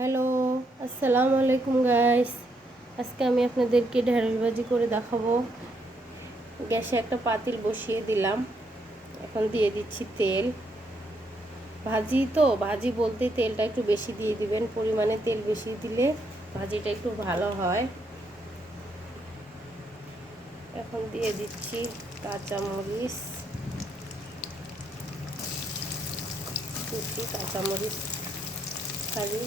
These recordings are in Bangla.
হ্যালো, আসসালামু আলাইকুম গাইস। আজকে আমি আপনাদেরকে ঢেঁড়স ভাজি করে দেখাবো। গ্যাসে একটা পাতিল বসিয়ে দিলাম, এখন দিয়ে দিচ্ছি তেল। ভাজি বলতে তেলটা একটু বেশি দিয়ে দিবেন, পরিমাণে তেল বেশি দিলে ভাজিটা একটু ভালো হয়। এখন দিয়ে দিচ্ছি কাঁচামরিচ কুচি, কাঁচামরিচ খালি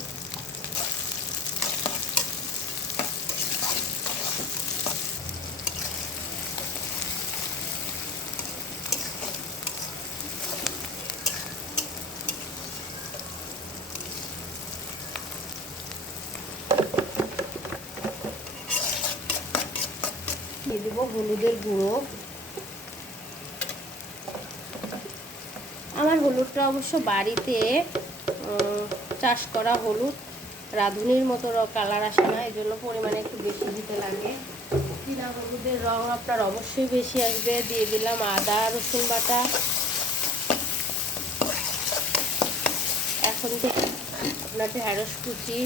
দিয়ে দেবো হলুদের গুঁড়ো। আমার হলুদটা অবশ্য বাড়িতে চাষ করা হলুদ, রাঁধুনির মতো কালার আসে না, এই জন্য পরিমাণে একটু বেশি দিতে লাগে। কিনা হলুদের রং আপনার অবশ্যই বেশি আসবে। দিয়ে দিলাম আদা রসুন বাটা। এখন আপনার ঢেঁড়স কুচি,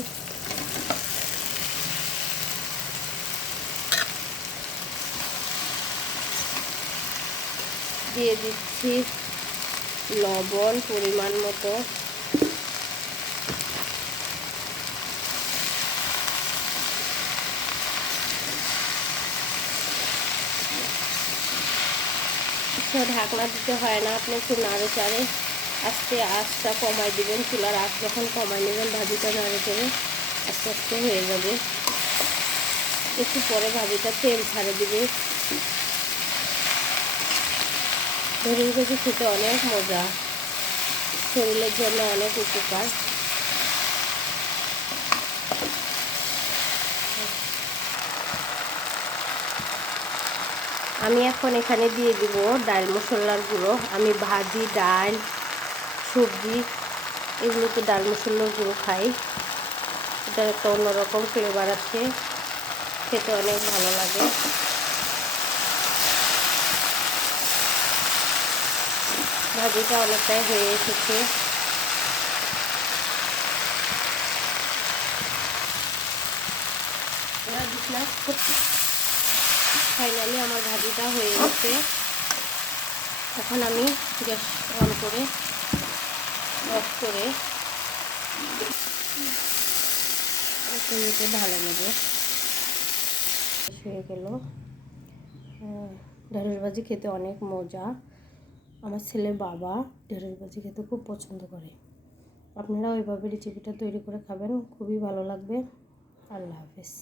দিয়ে দিচ্ছি লবণ পরিমাণ মতো। ঢাকনা দিতে হয় না, আপনি একটু নাড়ে চাড়ে আঁচটা কমাই দিবেন। চুলার আঁচ যখন কমাই নেবেন, ভাজিটা নাড়ে চেড়ে আস্তে আস্তে হয়ে যাবে। একটু পরে ভাজিটা তেল ছাড়ে দিবে। ঢেঁড়স ভাজি খেতে অনেক মজা, শরীরের জন্য অনেক উপকার। আমি এখন এখানে দিয়ে দিব ডাল মশলার গুঁড়ো। আমি ভাজি, ডাল, সবজি এগুলোতে ডাল মশলার গুঁড়ো খাই। এটার একটা অন্যরকম ফ্লেভার আছে, খেতে অনেক ভালো লাগে। ভাজিটা অনেকটাই হয়ে এসেছে। ফাইনালি আমার ভাজিটা হয়ে গেছে। এখন আমি গ্যাস অন করে অফ করে ঢালে নেব। হয়ে গেল। ঢেঁড়স ভাজি খেতে অনেক মজা। আমার ছেলের বাবা ঢেঁড়স ভাজি খেতে খুব পছন্দ করে। আপনারা ওইভাবে রেসিপিটা তৈরি করে খাবেন, খুবই ভালো লাগবে। আল্লাহ হাফেজ।